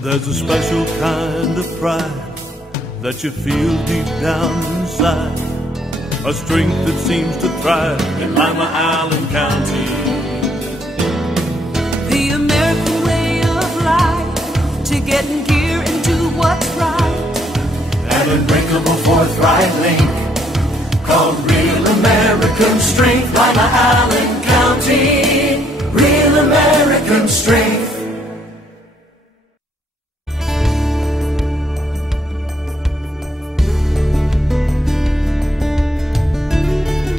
There's a special kind of pride that you feel deep down inside, a strength that seems to thrive in Lima, Allen County. The American way of life, to get in gear and do what's right. An unbreakable forthright link called real American strength. Lima, Allen County, real American strength.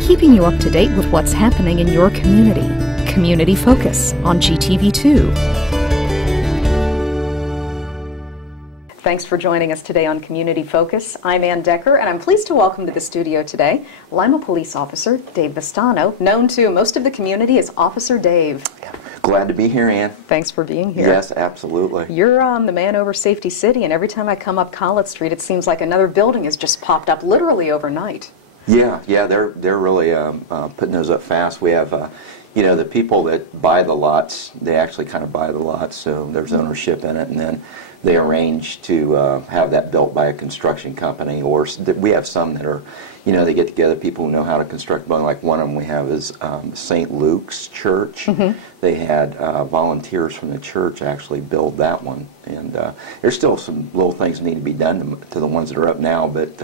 Keeping you up to date with what's happening in your community. Community Focus on GTV2. Thanks for joining us today on Community Focus. I'm Anne Decker, and I'm pleased to welcome to the studio today Lima Police Officer Dave Vastano, known to most of the community as Officer Dave. Glad to be here, Ann. Thanks for being here. Yes, absolutely. You're the man over Safety City, and every time I come up College Street, it seems like another building has just popped up literally overnight. Yeah, they're really putting those up fast. We have, you know, the people that buy the lots, they actually kind of buy the lots, so there's ownership in it, and then they arrange to have that built by a construction company, or we have some that are, you know, they get together, people who know how to construct buildings. Like one of them we have is St. Luke's Church. They had volunteers from the church actually build that one, and there's still some little things that need to be done to the ones that are up now, but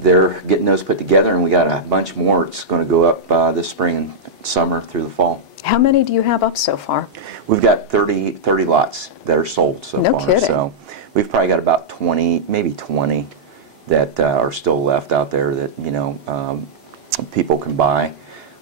they're getting those put together, and we got a bunch more. It's going to go up this spring and summer through the fall. How many do you have up so far? We've got 30 lots that are sold so far. No kidding. So we've probably got about 20, maybe 20 that are still left out there that, you know, people can buy.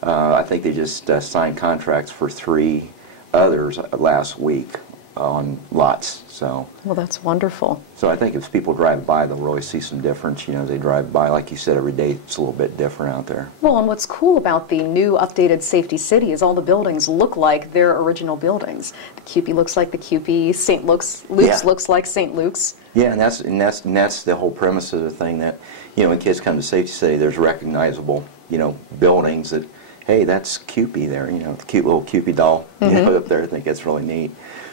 I think they just signed contracts for 3 others last week on lots. So, well, that's wonderful. So I think if people drive by, they'll really see some difference. You know, as they drive by, like you said, every day it's a little bit different out there. Well, and what's cool about the new updated Safety City is all the buildings look like their original buildings. The CUPE looks like the CUPE, St. Luke's looks like St. Luke's. Yeah, and that's the whole premise of the thing, that, you know, when kids come to Safety City, there's recognizable, you know, buildings that, hey, that's CUPE there, you know, the cute little CUPE doll, you know, up there. I think that's really neat.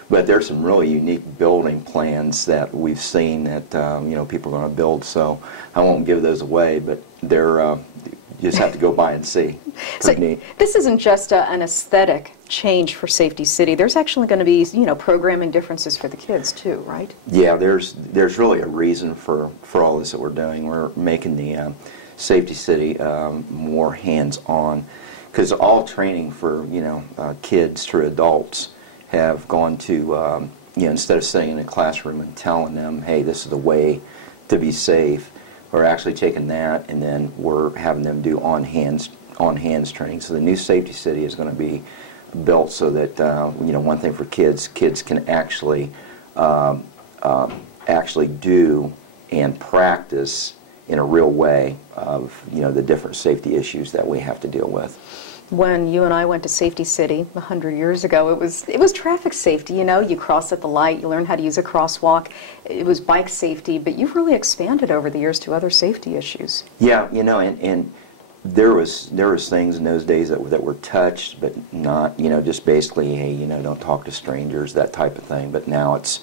But there's some really unique building plans that we've seen that, you know, people are going to build, so I won't give those away, but they're, you just have to go by and see. Pretty neat. This isn't just an aesthetic change for Safety City. There's actually going to be, you know, programming differences for the kids too, right? Yeah, there's really a reason for all this that we're doing. We're making the Safety City more hands-on, because all training for, you know, kids through adults have gone to, you know, instead of sitting in a classroom and telling them, hey, this is the way to be safe, we're actually taking that and then we're having them do on-hands training. So the new Safety City is going to be built so that, you know, one thing for kids can actually do and practice in a real way of, you know, the different safety issues that we have to deal with. When you and I went to Safety City 100 years ago, it was traffic safety. You know, you cross at the light, you learn how to use a crosswalk. It was bike safety, but you've really expanded over the years to other safety issues. Yeah, you know, and there was things in those days that were touched, but not, you know, just basically, hey, you know, don't talk to strangers, that type of thing. But now it's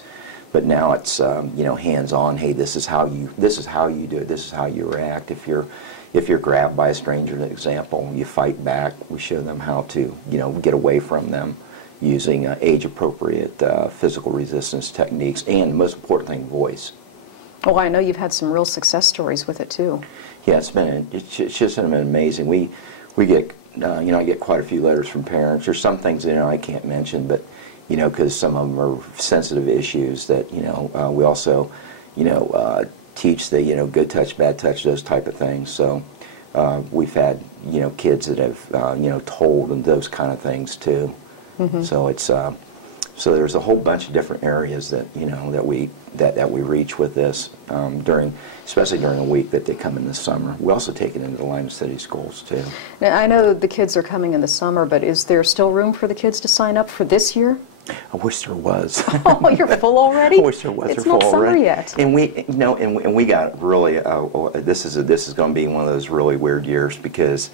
you know, hands-on. Hey, this is how you do it. This is how you react if you're grabbed by a stranger. An example, you fight back. We show them how to, you know, get away from them using age-appropriate physical resistance techniques, and the most important thing, voice. Oh, I know you've had some real success stories with it too. Yeah, it's just been amazing. We get you know, I get quite a few letters from parents. There's some things, you know, I can't mention, but, you know, because some of them are sensitive issues that, you know, we also, you know, teach the, you know, good touch, bad touch, those type of things. So we've had, you know, kids that have, you know, told and those kind of things too. So it's so there's a whole bunch of different areas that, you know, that we reach with this especially during the week that they come in the summer. We also take it into the Lima City schools too. Now, I know the kids are coming in the summer, but is there still room for the kids to sign up for this year? I wish there was. Oh, you're full already? I wish there was. It's not summer yet. And we, you know, and we got really. This is going to be one of those really weird years, because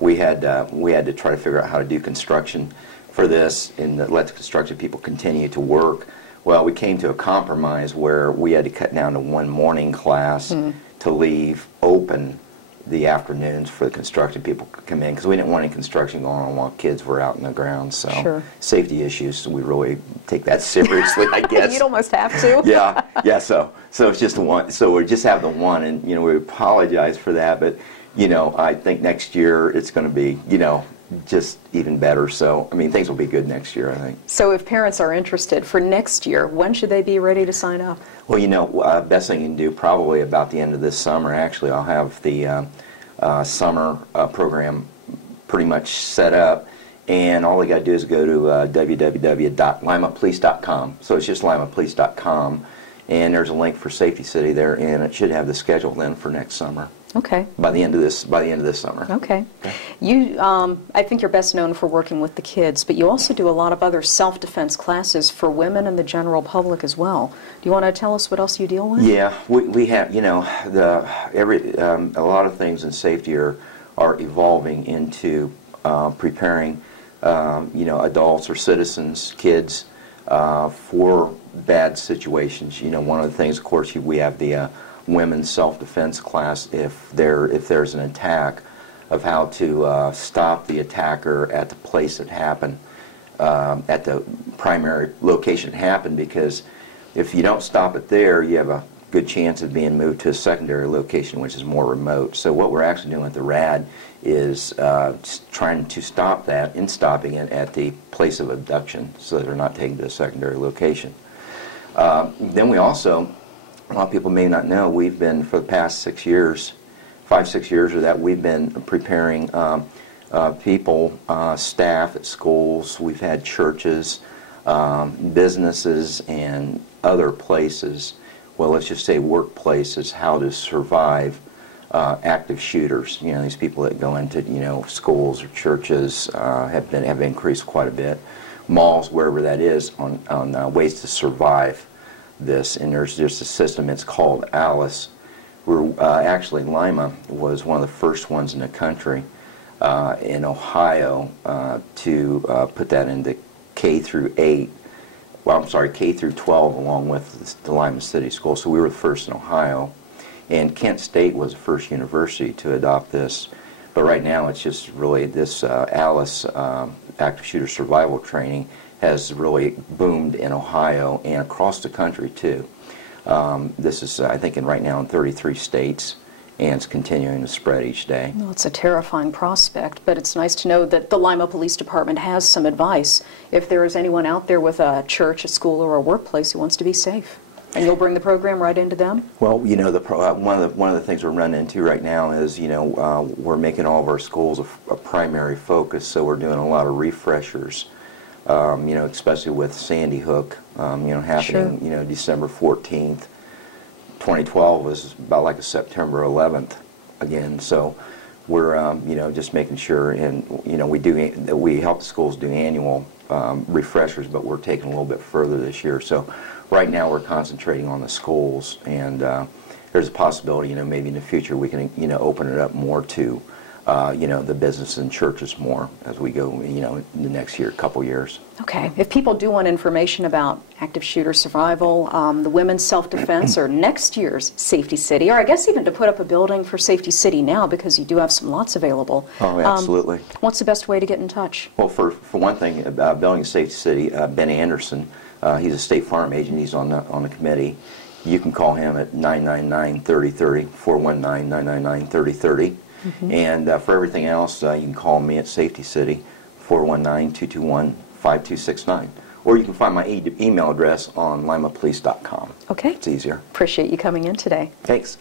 we had to try to figure out how to do construction for this and let the construction people continue to work Well, we came to a compromise where we had to cut down to one morning class to leave open the afternoons for the construction people to come in, because we didn't want any construction going on while kids were out in the ground. So safety issues, so we really take that seriously, I guess. You'd almost have to. Yeah. So it's just one. So we just have the one, and we apologize for that. But I think next year it's going to be just even better. So I mean, things will be good next year, I think. So if parents are interested for next year, when should they be ready to sign up? Well, best thing you can do probably about the end of this summer. Actually, I'll have the summer program pretty much set up, and all they got to do is go to www.limapolice.com. So it's just limapolice.com, and there's a link for Safety City there, and it should have the schedule then for next summer. Okay. By the end of this summer. Okay. You, I think you're best known for working with the kids, but you also do a lot of other self-defense classes for women and the general public as well. Do you want to tell us what else you deal with? Yeah, we have, a lot of things in safety are evolving into preparing, adults or citizens, kids, for bad situations. One of the things, of course, we have the women's self-defense class if there's an attack, of how to stop the attacker at the place it happened, at the primary location it happened, because if you don't stop it there, you have a good chance of being moved to a secondary location, which is more remote. So what we're actually doing with the RAD is trying to stop that and stopping it at the place of abduction, so that they're not taken to a secondary location. Then we also, a lot of people may not know, we've been, for the past 6 years, 5-6 years or that, we've been preparing people, staff at schools. We've had churches, businesses, and other places, well, let's just say workplaces, how to survive active shooters. These people that go into, schools or churches have increased quite a bit. Malls, wherever that is, on ways to survive this, and there's just a system, it's called ALICE. Actually, Lima was one of the first ones in the country in Ohio to put that into K through 8, well, I'm sorry, K through 12, along with the Lima City School. So we were the first in Ohio, and Kent State was the first university to adopt this. But right now, it's just really this ALICE, active shooter survival training, has really boomed in Ohio and across the country too. This is, I think, right now in 33 states, and it's continuing to spread each day. Well, it's a terrifying prospect, but it's nice to know that the Lima Police Department has some advice if there is anyone out there with a church, a school, or a workplace who wants to be safe. And you'll bring the program right into them? Well, one of the things we're running into right now is, we're making all of our schools a primary focus, so we're doing a lot of refreshers. Especially with Sandy Hook, happening, December 14th. 2012 was about like a September 11th again. So we're, just making sure, and we help the schools do annual refreshers, but we're taking a little bit further this year. So right now we're concentrating on the schools, and there's a possibility, maybe in the future we can, open it up more to the business and churches more as we go, in the next year, couple years. Okay. If people do want information about active shooter survival, the women's self-defense, or next year's Safety City, or I guess even to put up a building for Safety City now, because you do have some lots available. Oh, absolutely. What's the best way to get in touch? Well, for one thing, building a Safety City, Ben Anderson, he's a State Farm agent. He's on the committee. You can call him at 999-3030, 419-999-3030. And for everything else, you can call me at Safety City, 419-221-5269. Or you can find my email address on limapolice.com. Okay. It's easier. Appreciate you coming in today. Thanks.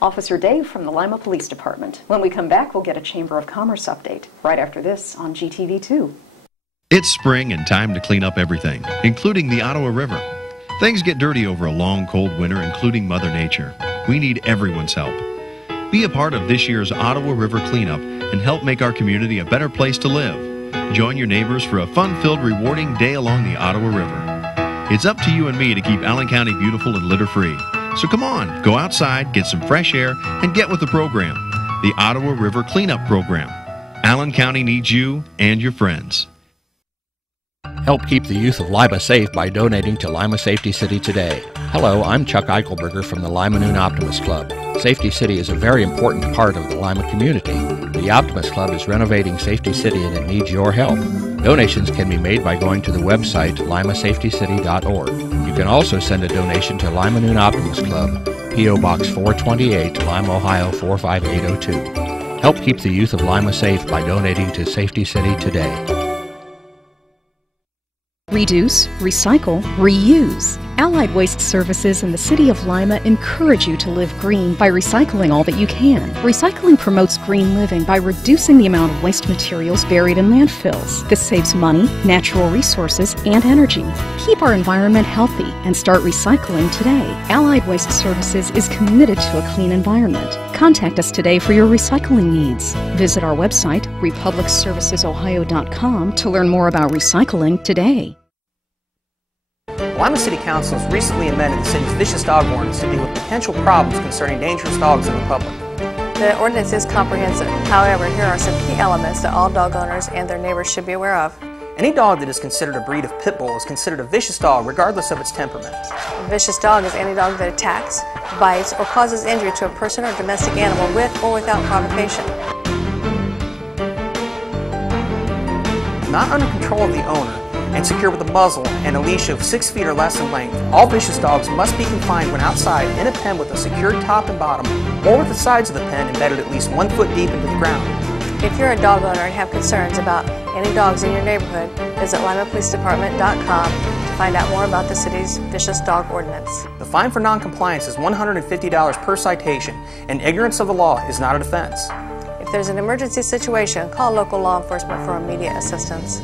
Officer Dave from the Lima Police Department. When we come back, we'll get a Chamber of Commerce update right after this on GTV2. It's spring and time to clean up everything, including the Ottawa River. Things get dirty over a long, cold winter, including Mother Nature. We need everyone's help. Be a part of this year's Ottawa River cleanup and help make our community a better place to live. Join your neighbors for a fun-filled, rewarding day along the Ottawa River. It's up to you and me to keep Allen County beautiful and litter-free. So come on, go outside, get some fresh air, and get with the program. The Ottawa River Cleanup Program. Allen County needs you and your friends. Help keep the youth of Lima safe by donating to Lima Safety City today. Hello, I'm Chuck Eichelberger from the Lima Noon Optimist Club. Safety City is a very important part of the Lima community. The Optimist Club is renovating Safety City and it needs your help. Donations can be made by going to the website limasafetycity.org. You can also send a donation to Lima Noon Optimist Club, P.O. Box 428, Lima, Ohio 45802. Help keep the youth of Lima safe by donating to Safety City today. Reduce, recycle, reuse. Allied Waste Services in the City of Lima encourage you to live green by recycling all that you can. Recycling promotes green living by reducing the amount of waste materials buried in landfills. This saves money, natural resources, and energy. Keep our environment healthy and start recycling today. Allied Waste Services is committed to a clean environment. Contact us today for your recycling needs. Visit our website, republicservicesohio.com, to learn more about recycling today. Lima City Council has recently amended the city's vicious dog ordinance to deal with potential problems concerning dangerous dogs in the public. The ordinance is comprehensive. However, here are some key elements that all dog owners and their neighbors should be aware of. Any dog that is considered a breed of pit bull is considered a vicious dog regardless of its temperament. A vicious dog is any dog that attacks, bites, or causes injury to a person or domestic animal with or without provocation. Not under control of the owner, and secure with a muzzle and a leash of 6 feet or less in length. All vicious dogs must be confined when outside in a pen with a secured top and bottom, or with the sides of the pen embedded at least 1 foot deep into the ground. If you're a dog owner and have concerns about any dogs in your neighborhood, visit limapolicedepartment.com to find out more about the city's vicious dog ordinance. The fine for non-compliance is $150 per citation, and ignorance of the law is not a defense. If there's an emergency situation, call local law enforcement for immediate assistance.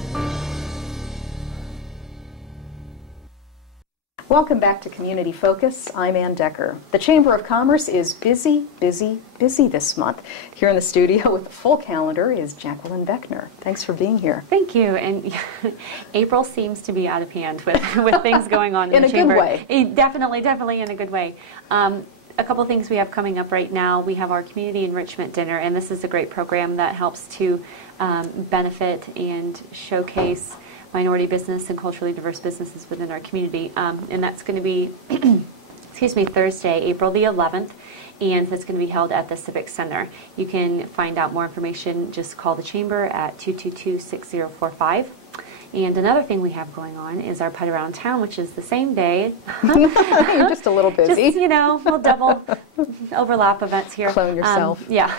Welcome back to Community Focus. I'm Anne Decker. The Chamber of Commerce is busy, busy, busy this month. Here in the studio with a full calendar is Jacquelyn Beckner. Thanks for being here. Thank you. And April seems to be out of hand with things going on in the chamber. In a good way. Definitely in a good way. A couple things we have coming up right now. We have our Community Enrichment Dinner, and this is a great program that helps to benefit and showcase minority business and culturally diverse businesses within our community. And that's going to be, Thursday, April the 11th, and it's going to be held at the Civic Center. You can find out more information, just call the Chamber at 222-6045. And another thing we have going on is our Put Around Town, which is the same day. You're just a little busy. Just, we'll double overlap events here. Clone yourself. Yeah.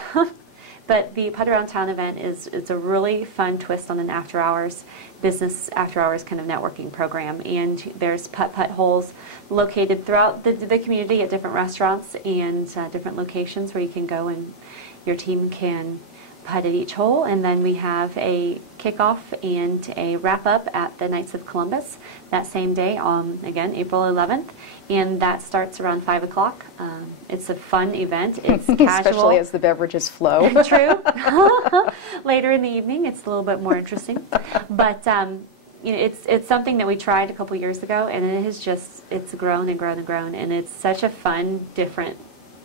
But the Put Around Town event is a really fun twist on an after-hours, business after-hours kind of networking program. And there's putt-putt holes located throughout the community at different restaurants and different locations where you can go and your team can putt at each hole. And then we have a kickoff and a wrap-up at the Knights of Columbus that same day, again, April 11th. And that starts around 5 o'clock. It's a fun event. It's casual. Especially as the beverages flow. True. Later in the evening, it's a little bit more interesting. But it's something that we tried a couple years ago, and it's grown and grown and grown, and it's such a fun, different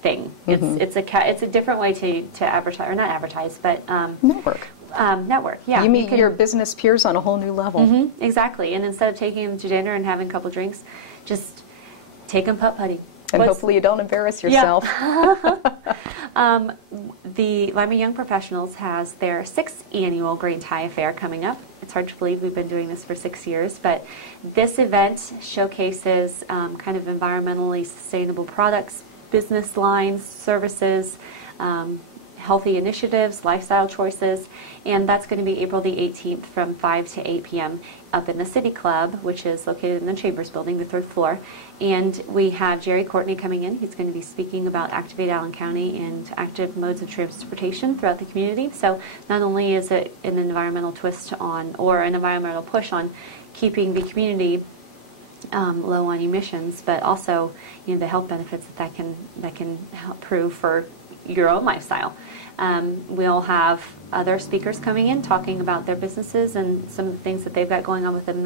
thing. It's a different way to advertise, or not advertise, but network. Network, yeah. You meet your business peers on a whole new level. Exactly. And instead of taking them to dinner and having a couple drinks, just take them putt-putting. And hopefully you don't embarrass yourself. Yeah. The Lima Young Professionals has their 6th annual Green Tie Affair coming up. It's hard to believe we've been doing this for 6 years, but this event showcases kind of environmentally sustainable products, business lines, services, healthy initiatives, lifestyle choices, and that's going to be April the 18th from 5 to 8 p.m. up in the City Club, which is located in the Chambers building, the 3rd floor. And we have Jerry Courtney coming in. He's going to be speaking about Activate Allen County and active modes of transportation throughout the community. So not only is it an environmental twist on, or an environmental push on keeping the community low on emissions, but also the health benefits that can help prove for your own lifestyle. We'll have other speakers coming in talking about their businesses and some of the things that they've got going on within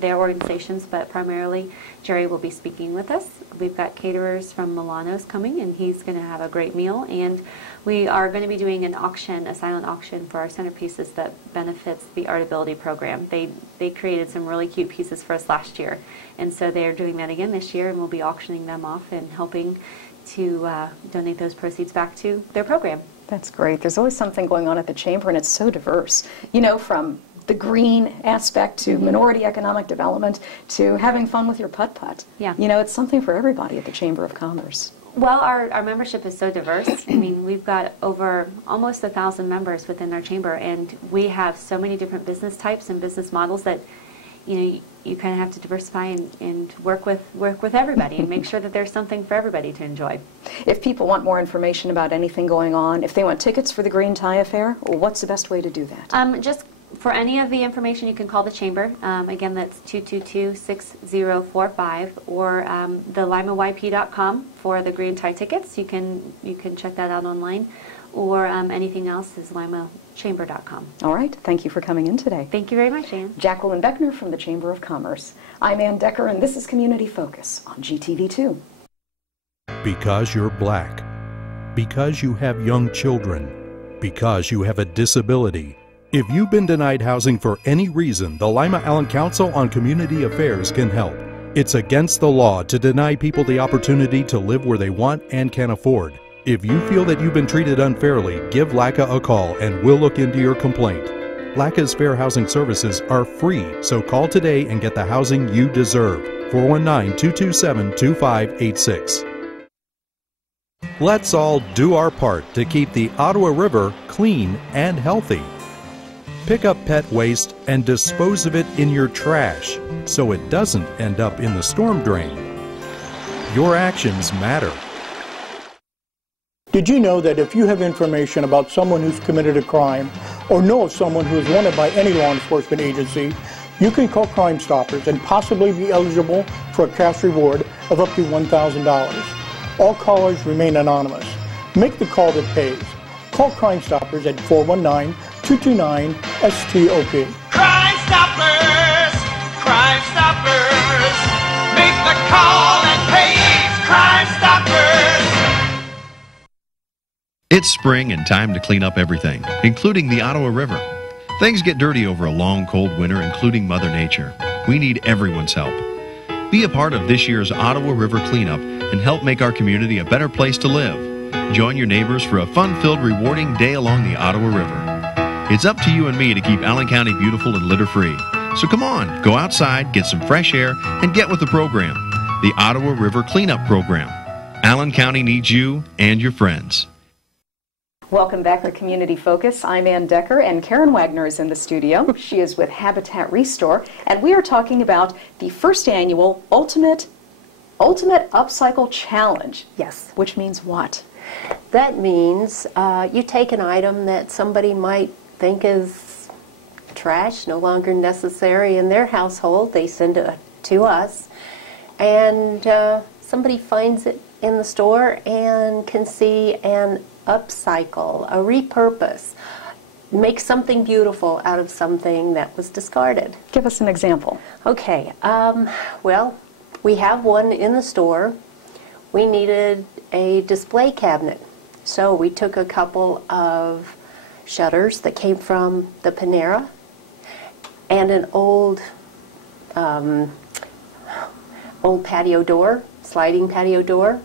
their organizations, but primarily Jerry will be speaking with us. We've got caterers from Milano's coming, and he's going to have a great meal, and we are going to be doing an auction, a silent auction for our centerpieces that benefits the Artability program. They created some really cute pieces for us last year, and so they're doing that again this year, and we'll be auctioning them off and helping to donate those proceeds back to their program. That's great. There's always something going on at the Chamber, and it's so diverse. You know, from the green aspect to minority economic development to having fun with your putt-putt. Yeah. You know, it's something for everybody at the Chamber of Commerce. Well, our membership is so diverse. I mean, we've got over almost 1,000 members within our chamber, and we have so many different business types and business models that, you know, you kind of have to diversify and work with everybody and make sure that there's something for everybody to enjoy. If people want more information about anything going on, if they want tickets for the Green Tie Affair, what's the best way to do that? Just for any of the information, you can call the chamber. Again, that's 222-6045, or the limayp.com for the Green Tie tickets. You can check that out online, or anything else is limachamber.com. All right. Thank you for coming in today. Thank you very much, Anne. Jacquelyn Beckner from the Chamber of Commerce. I'm Anne Decker, and this is Community Focus on GTV2. Because you're black, because you have young children, because you have a disability. If you've been denied housing for any reason, the Lima Allen Council on Community Affairs can help. It's against the law to deny people the opportunity to live where they want and can afford. If you feel that you've been treated unfairly, give LACA a call and we'll look into your complaint. LACA's fair housing services are free, so call today and get the housing you deserve. 419-227-2586. Let's all do our part to keep the Ottawa River clean and healthy. Pick up pet waste and dispose of it in your trash so it doesn't end up in the storm drain. Your actions matter. Did you know that if you have information about someone who's committed a crime or know of someone who is wanted by any law enforcement agency, you can call Crime Stoppers and possibly be eligible for a cash reward of up to $1,000. All callers remain anonymous. Make the call that pays. Call Crime Stoppers at 419-229-STOP. Crime Stoppers! Crime Stoppers! Make the call that pays! Crime Stoppers! It's spring and time to clean up everything, including the Ottawa River. Things get dirty over a long, cold winter, including Mother Nature. We need everyone's help. Be a part of this year's Ottawa River cleanup and help make our community a better place to live. Join your neighbors for a fun-filled, rewarding day along the Ottawa River. It's up to you and me to keep Allen County beautiful and litter-free. So come on, go outside, get some fresh air, and get with the program. The Ottawa River Cleanup Program. Allen County needs you and your friends. Welcome back to Community Focus. I'm Anne Decker, and Karen Wagner is in the studio. She is with Habitat Restore, and we are talking about the first annual Ultimate Upcycle Challenge. Yes. Which means what? That means you take an item that somebody might think is trash, no longer necessary in their household. They send it to us, and somebody finds it in the store and can see an upcycle, a repurpose, make something beautiful out of something that was discarded. Give us an example. Okay, well, we have one in the store. We needed a display cabinet, so we took a couple of shutters that came from the Panera and an old patio door, sliding patio door,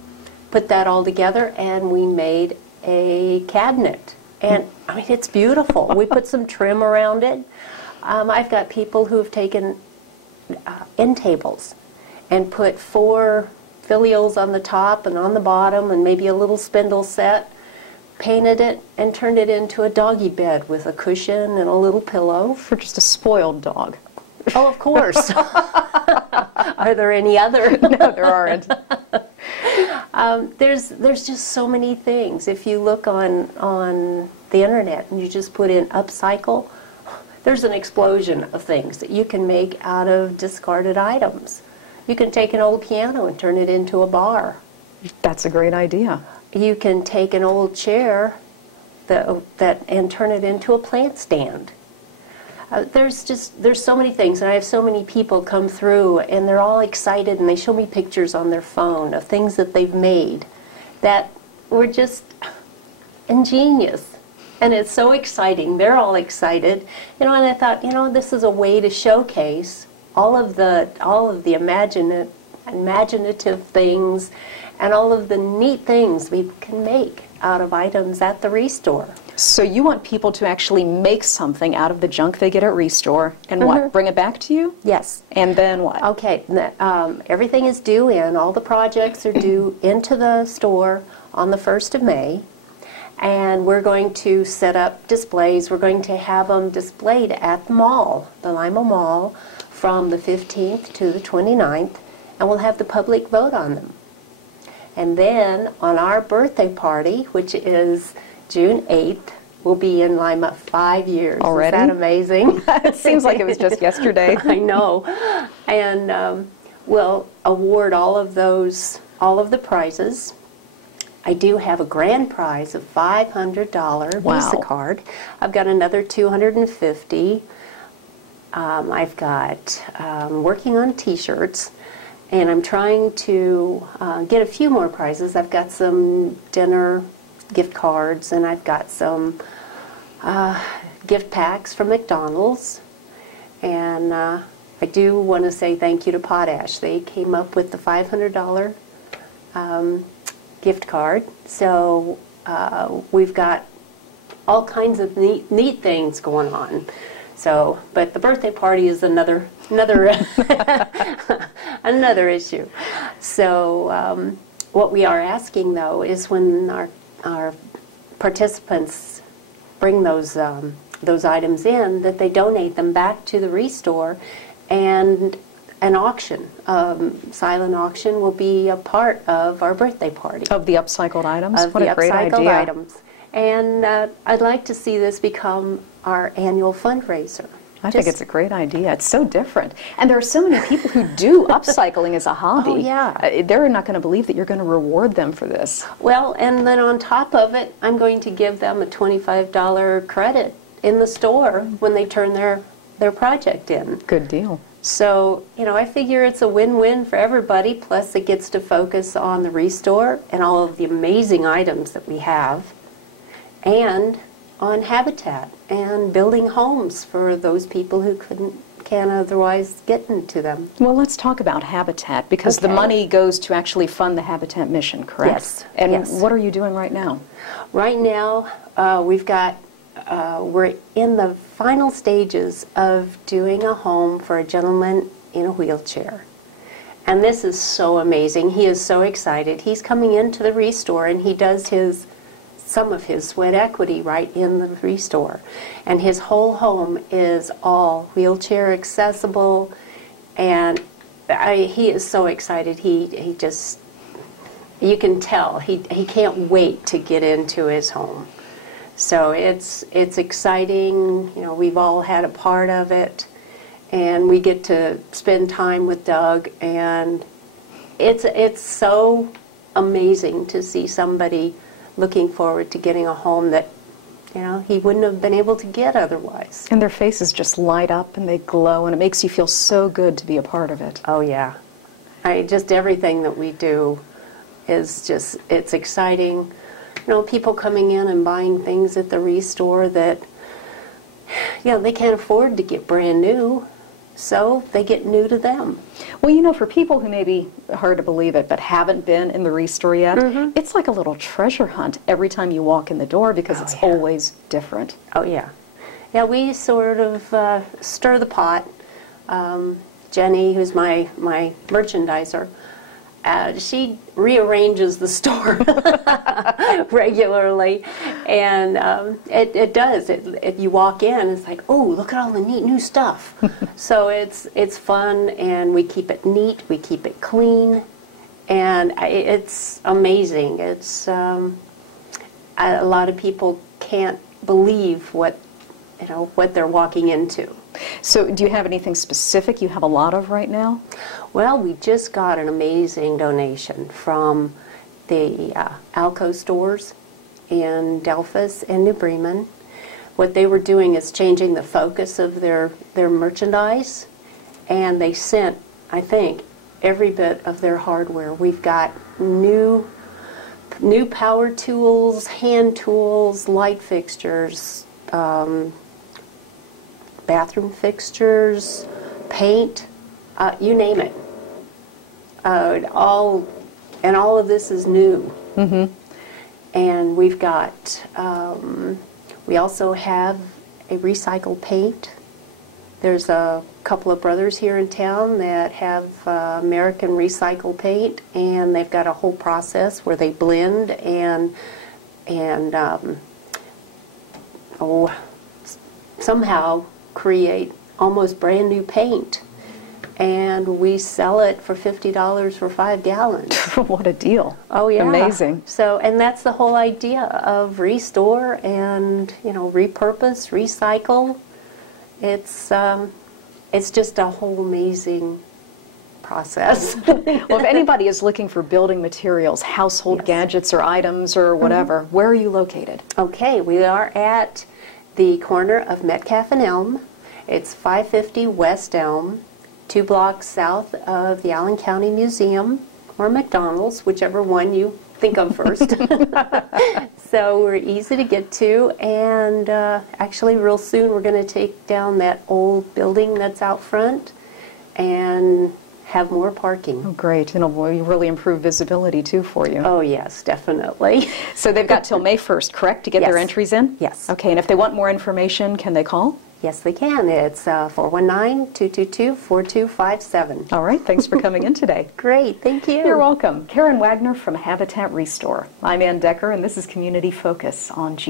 put that all together, and we made a cabinet. And I mean, it's beautiful. We put some trim around it. I've got people who have taken end tables and put 4 folios on the top and on the bottom and maybe a little spindle set, painted it, and turned it into a doggy bed with a cushion and a little pillow. For just a spoiled dog. Oh, of course. Are there any other? No, there aren't. There's just so many things. If you look on the internet and you just put in upcycle, there's an explosion of things that you can make out of discarded items. You can take an old piano and turn it into a bar. That's a great idea. you can take an old chair and turn it into a plant stand. There's so many things, and I have so many people come through, and they're all excited, and they show me pictures on their phone of things that they've made that were just ingenious, and it's so exciting. They're all excited, and I thought, this is a way to showcase all of the imaginative things and all of the neat things we can make out of items at the Restore. So you want people to actually make something out of the junk they get at Restore and what? Bring it back to you? Yes. And then what? Okay. Everything is due in. All the projects are due into the store on the 1st of May. And we're going to set up displays. We're going to have them displayed at the mall, the Lima Mall, from the 15th to the 29th. And we'll have the public vote on them. And then on our birthday party, which is June 8th, we'll be in Lima 5 years. Already? Is that amazing? It seems like it was just yesterday. I know. And we'll award all of the prizes. I do have a grand prize of $500 Visa card. I've got another $250. I've got working on T-shirts. And I'm trying to get a few more prizes. I've got some dinner gift cards, and I've got some gift packs from McDonald's. And I do want to say thank you to Potash. They came up with the $500 gift card. So we've got all kinds of neat things going on. So, but the birthday party is another another issue. So, what we are asking though is when our participants bring those items in, that they donate them back to the Restore, and an auction, silent auction, will be a part of our birthday party. Of the upcycled items? Of What the a great upcycled idea. items. And I'd like to see this become our annual fundraiser. I think it's a great idea. It's so different. And there are so many people who do upcycling as a hobby. Oh, yeah. They're not going to believe that you're going to reward them for this. Well, and then on top of it, I'm going to give them a $25 credit in the store when they turn their project in. Good deal. So, I figure it's a win-win for everybody, plus it gets to focus on the Restore and all of the amazing items that we have, and on habitat and building homes for those people who can't otherwise get into them. Well, let's talk about habitat, because the money goes to actually fund the habitat mission, correct? Yes. And yes. what are you doing right now? Right now, we're in the final stages of doing a home for a gentleman in a wheelchair. And this is so amazing. He is so excited. He's coming into the Restore, and he does some of his sweat equity right in the Restore. And his whole home is all wheelchair accessible, and he is so excited. He just, you can tell, he can't wait to get into his home. So it's exciting. We've all had a part of it, and we get to spend time with Doug, and it's so amazing to see somebody looking forward to getting a home that, he wouldn't have been able to get otherwise. And their faces just light up and they glow, and it makes you feel so good to be a part of it. Oh, yeah. Just everything that we do is it's exciting. People coming in and buying things at the Restore that, they can't afford to get brand new, so they get new to them. Well, for people who may be hard to believe it, but haven't been in the Restore yet, it's like a little treasure hunt every time you walk in the door, because it's always different. Oh, yeah. Yeah, we sort of stir the pot. Jenny, who's my merchandiser, she rearranges the store regularly, and it does. You walk in, it's like, oh, look at all the neat new stuff. So it's fun, and we keep it neat, we keep it clean, and it's amazing. It's a lot of people can't believe what they're walking into. So do you have anything specific you have a lot of right now? Well, we just got an amazing donation from the Alco stores in Delphus and New Bremen. What they were doing is changing the focus of their merchandise, and they sent, I think, every bit of their hardware. We've got new power tools, hand tools, light fixtures, bathroom fixtures, paint, you name it. All of this is new. Mm-hmm. And we've got, we also have a recycled paint. There's a couple of brothers here in town that have American recycled paint, and they've got a whole process where they blend and somehow create almost brand new paint. And we sell it for $50 for 5 gallons. What a deal. Oh, yeah. Amazing. So, and that's the whole idea of restore and, repurpose, recycle. It's just a whole amazing process. Well, if anybody is looking for building materials, household gadgets or items or whatever, where are you located? Okay, we are at the corner of Metcalf and Elm. It's 550 West Elm, 2 blocks south of the Allen County Museum or McDonald's, whichever one you think of first. So we're easy to get to, and actually real soon we're going to take down that old building that's out front and have more parking. Oh, great. And it'll really improve visibility, too, for you. Oh, yes, definitely. So they've got till May 1st, correct, to get their entries in? Yes. Okay, and if they want more information, can they call? Yes, they can. It's 419-222-4257. All right, thanks for coming in today. Great, thank you. You're welcome. Karen Wagner from Habitat Restore. I'm Anne Decker, and this is Community Focus on GTV2.